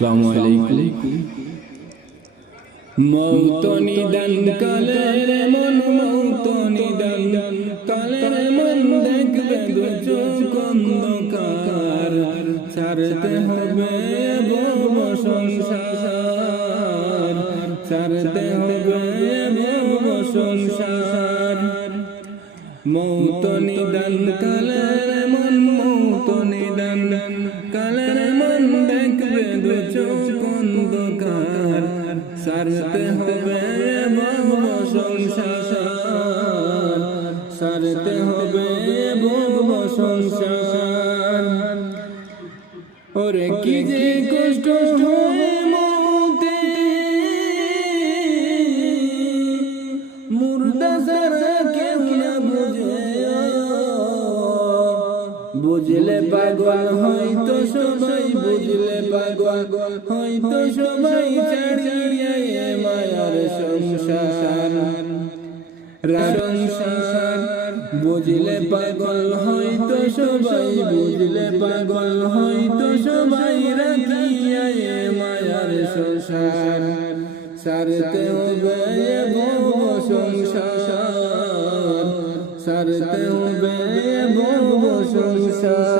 আসসালামু আলাইকুম। মৌত নিদান কালের মন, মৌত নিদান কালের মন, দেখবে দু চোখ অন্ধকার, ছাড়তে হবে ভব সংসার, ছাড়তে হবে ভব সংসার। মৌত নিদান কালের মন, মৌত নিদান কালের মন, দেখবে দু চোখ অন্ধকার, ছাড়তে হবে ভব সংসার, ছাড়তে হবে ভব সংসার। ওরে কি যে কষ্ট হয় মৌতে, মুর্দা সারা কেউ না বুঝে, বুঝলে পাগল হয়তো সবাই, বুঝলে পাগল হয়তো সবাই, ছাড়িয়ে মায়ার সংসার, সংসার। বুঝলে পাগল হয়তো সবাই, বুঝলে পাগল হয়তো সবাই, রাখিয়ে মায়ার সংসার, ছাড়তে হবে ভব সংসার, ছাড়তে হবে ভব সংসার।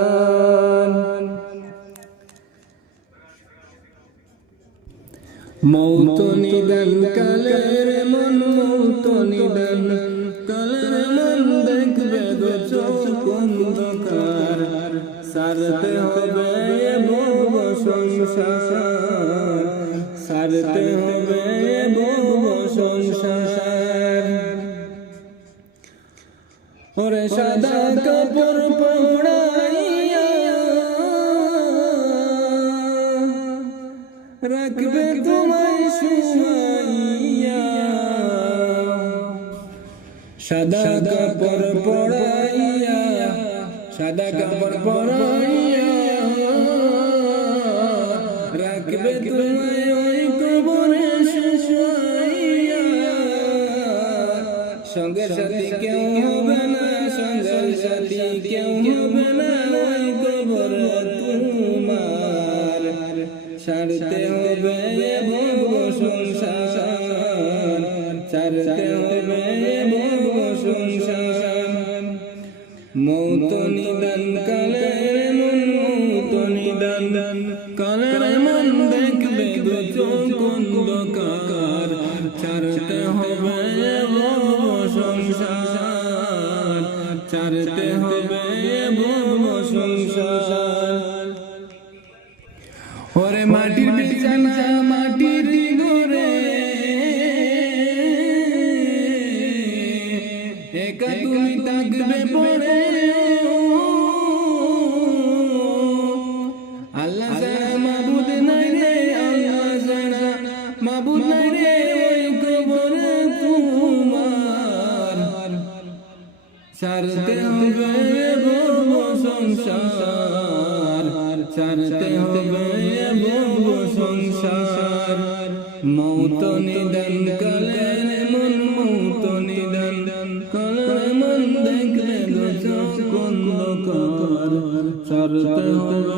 মৌত নিদান কালের মন, মৌত নিদান কালের মন, দেখবে দু চোখ অন্ধকার, ছাড়তে হবে ভব সংসার, ছাড়তে হবে ভব সংসার। ওরে সাদা কাপড় পরাইয়া রাখবে তোমায় শুয়াইয়া, সাদা কাপড় পরাইয়া, সাদা কাপড় পরাইয়া রাখবে তোমায় ওই কবরে শুয়াইয়া। সঙ্গের সাথী কেউ হবে না, সঙ্গের সাথী কেউ হবে না ওই কবর তোমার, ছাড়তে হবে ভব সংসার, ছাড়তে হবে ভব সংসার। মৌত নিদান কালের মন, মৌত নিদান কালের মন, দেখবে দু চোখ অন্ধকার, ছাড়তে হবে ভব সংসার, ছাড়তে হবে ভব সংসার। ওরে মাটির বিছানা মাটির ঘরে, একা তুমি থাকবে পড়ে, আল্লাহ ছাড়া মাবুদ নাই রে, আল্লাহ ছাড়া মাবুদ নাই রে ওই কবরে তোমার, ছাড়তে হবে ভব সংসার, ছাড়তে হবে ভব সংসার। মৌত নিদান কালের মন, মৌত নিদান কালের মন, দেখলে দু চোখ অন্ধকার, ছাড়তে হবে